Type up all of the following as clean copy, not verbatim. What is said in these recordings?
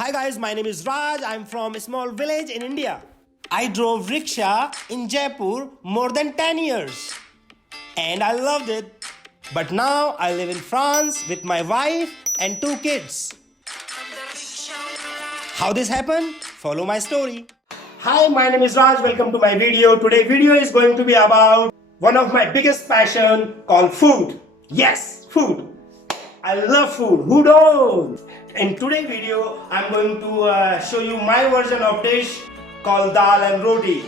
Hi guys, my name is Raj. I'm from a small village in India. I drove rickshaw in Jaipur more than 10 years and I loved it. But now I live in France with my wife and 2 kids. How this happened? Follow my story. Hi, my name is Raj. Welcome to my video. Today video is going to be about one of my biggest passion called food. Yes, food. I love food. Who don't? In today's video, I'm going to show you my version of dish called dal and roti.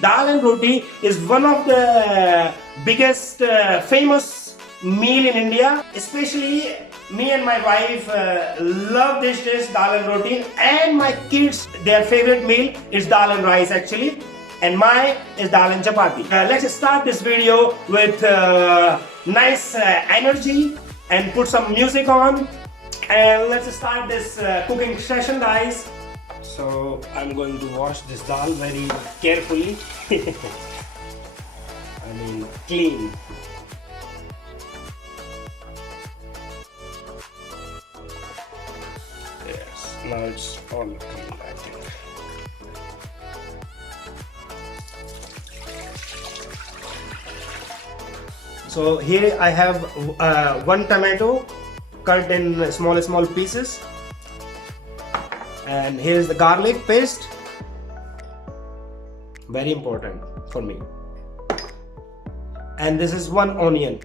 Dal and roti is one of the biggest famous meal in India. Especially me and my wife love this dish, dal and roti, and my kids, their favorite meal is dal and rice actually, and mine is dal and chapati. Let's start this video with nice energy and put some music on, and let's start this cooking session, guys. So I'm going to wash this dal very carefully. I mean clean. Yes, now it's all clean, I think. So here I have 1 tomato cut in small pieces, and here's the garlic paste, very important for me, and this is 1 onion,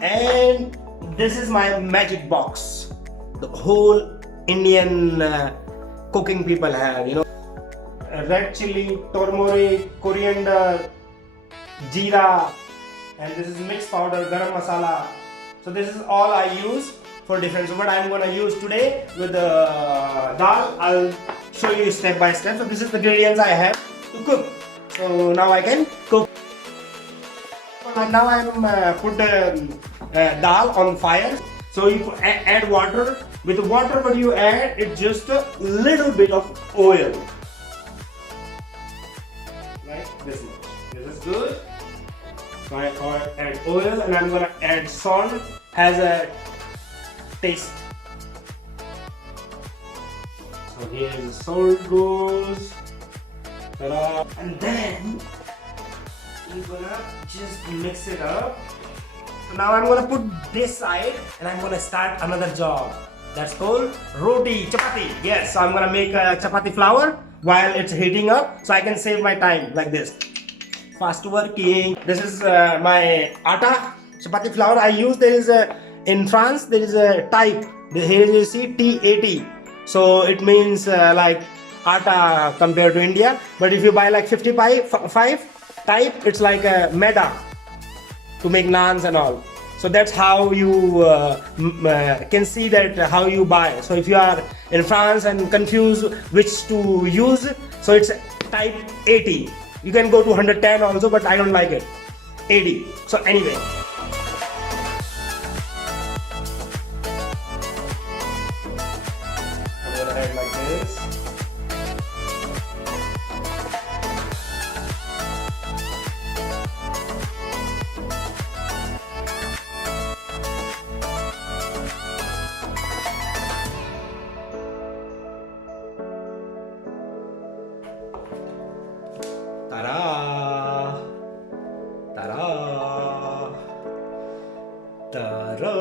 and this is my magic box. The whole Indian cooking people have, red chili, turmeric, coriander, jeera, and this is mixed powder, garam masala. So this is all I use for different. So what I'm gonna use today with the dal, I'll show you step by step. So this is the ingredients I have to cook. So now I can cook. And now I'm put the dal on fire. So you add water. With the water, what you add, it's just a little bit of oil. Right, this much. This is good. So I add oil, and I'm gonna add salt as a taste. So here the salt goes, and then you're gonna just mix it up. So now I'm gonna put this side, and I'm gonna start another job. That's called roti, chapati. Yes, so I'm gonna make a chapati flour while it's heating up, so I can save my time like this. Fast working. This is my atta chapati flour I use. There is in France there is a type. Here you see T80. So it means like atta compared to India. But if you buy like 55 type, it's like a maida to make naans and all. So that's how you can see that how you buy. So if you are in France and confused which to use, so it's type 80. You can go to 110 also, but I don't like it. 80. So anyway. I'm gonna add like this. Ta-da! Ta-da! Ta-da!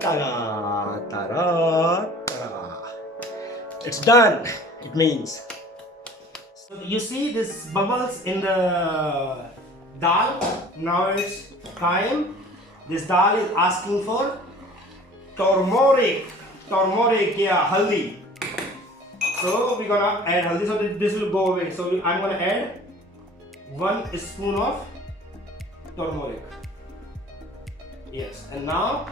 Ta-da! Ta-da! Ta-da! It's done, it means. So you see this bubbles in the dal. Now it's time. This dal is asking for turmeric. Turmeric, yeah, haldi. So we're gonna add haldi, so this will go away. So I'm gonna add 1 spoon of turmeric. Yes, and now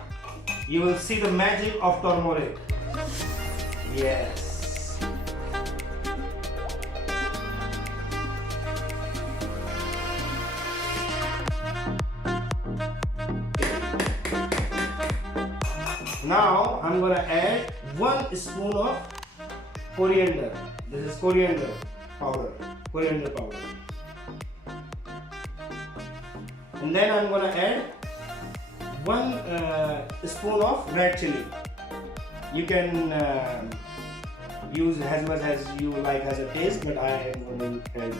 you will see the magic of turmeric. Yes. Now I'm gonna add 1 spoon of coriander. This is coriander powder. And then I'm gonna add 1 spoon of red chili. You can use as much as you like as a taste, but I am going to use curry.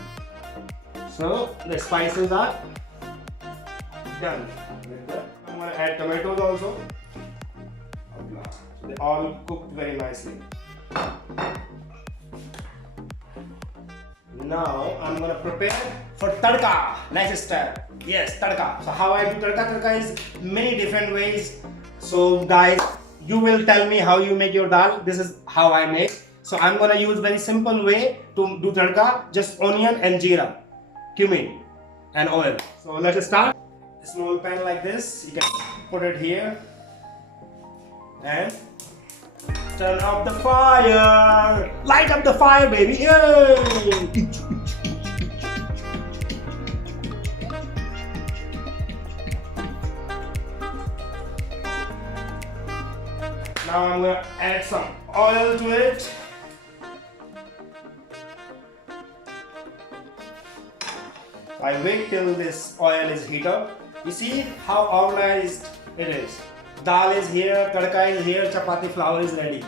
So the spices are done. I'm going to add tomatoes also. So they all cooked very nicely. Now I'm going to prepare for tadka. Next step. Yes, tadka. So how I do tadka? Tadka is many different ways. So guys, you will tell me how you make your dal. This is how I make. So I'm going to use very simple way to do tadka. Just onion and jeera, cumin and oil. So let's start. A small pan like this. You can put it here and turn up the fire. Light up the fire, baby. Yay! Now I'm going to add some oil to it. I wait till this oil is heated up. You see how organized it is. Dal is here, tadka is here, chapati flour is ready.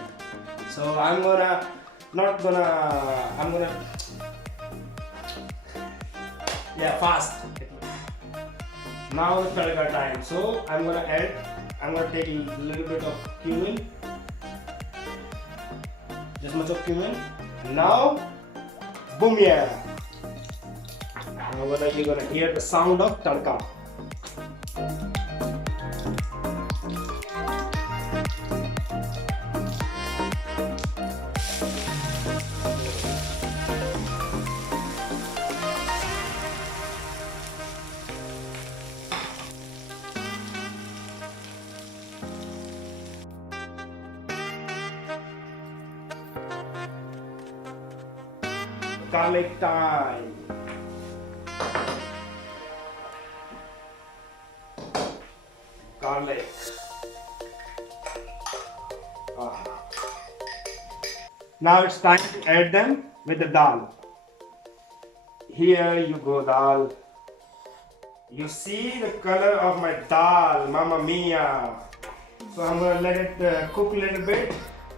So I'm gonna fast. Now it's tadka time. So I'm gonna take a little bit of cumin. This much of cumin. Now, boom, yeah. Now you're gonna hear the sound of tadka. Garlic time. Garlic. Now it's time to add them with the dal. Here you go, dal. You see the color of my dal, mamma mia. So I'm gonna let it cook a little bit,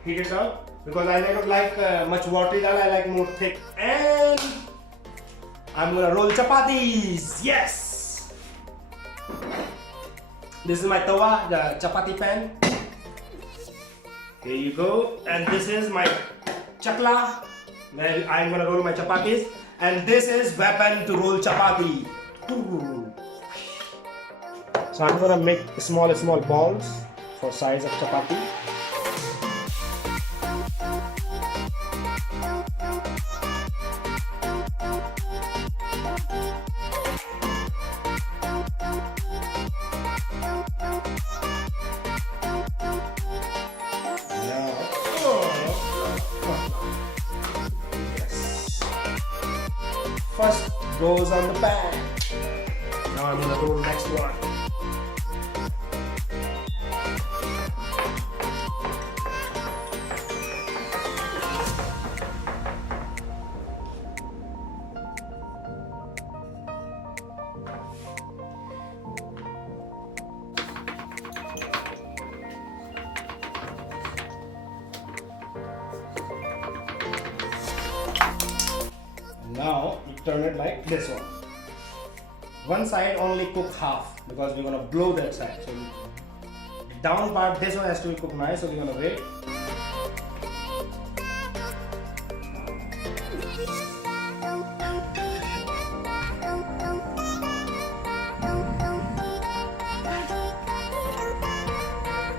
heat it up. Because I don't like much watery dal, I like more thick. And I'm gonna roll chapatis. Yes! This is my tawa, the chapati pan. Here you go. And this is my chakla, where I'm gonna roll my chapatis. And this is weapon to roll chapati. So I'm gonna make small balls for size of chapati. First goes on the pan. Now I'm gonna roll the next one. Now you turn it like this one. One side only cook half because we're gonna blow that side. So the down part, this one has to be cooked nice. So we're gonna wait.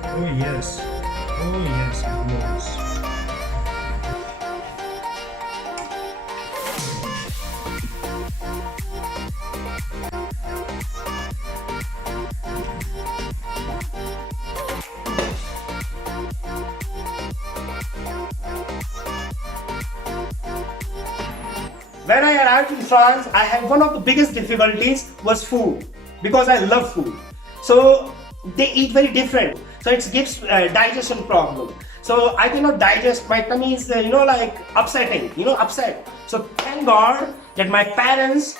Oh yes, it moves. When I arrived in France, I had one of the biggest difficulties was food because I love food. So they eat very different. So it gives digestion problem. So I cannot digest. My tummy is like upsetting. Upset. So thank God that my parents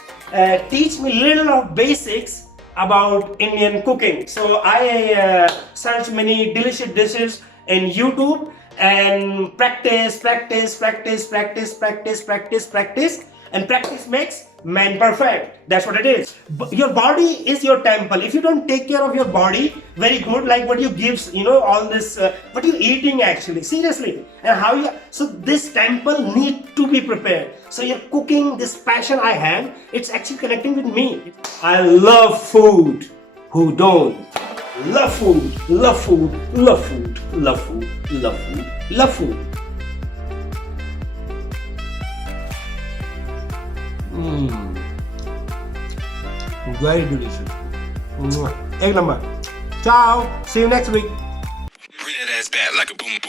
teach me little of basics about Indian cooking. So I search many delicious dishes in YouTube and practice, practice, practice, practice, practice, practice, practice, and practice makes man perfect. That's what it is. Your body is your temple. If you don't take care of your body very good, like what you gives, all this, what you eating actually, seriously, and how you, so this temple need to be prepared. So you're cooking, this passion I have, it's actually connecting with me. I love food. Who don't? Love food, love food, love food, love food, love food, love food. Very delicious. Egg number. Ciao. See you next week. Bring that ass back like a boom.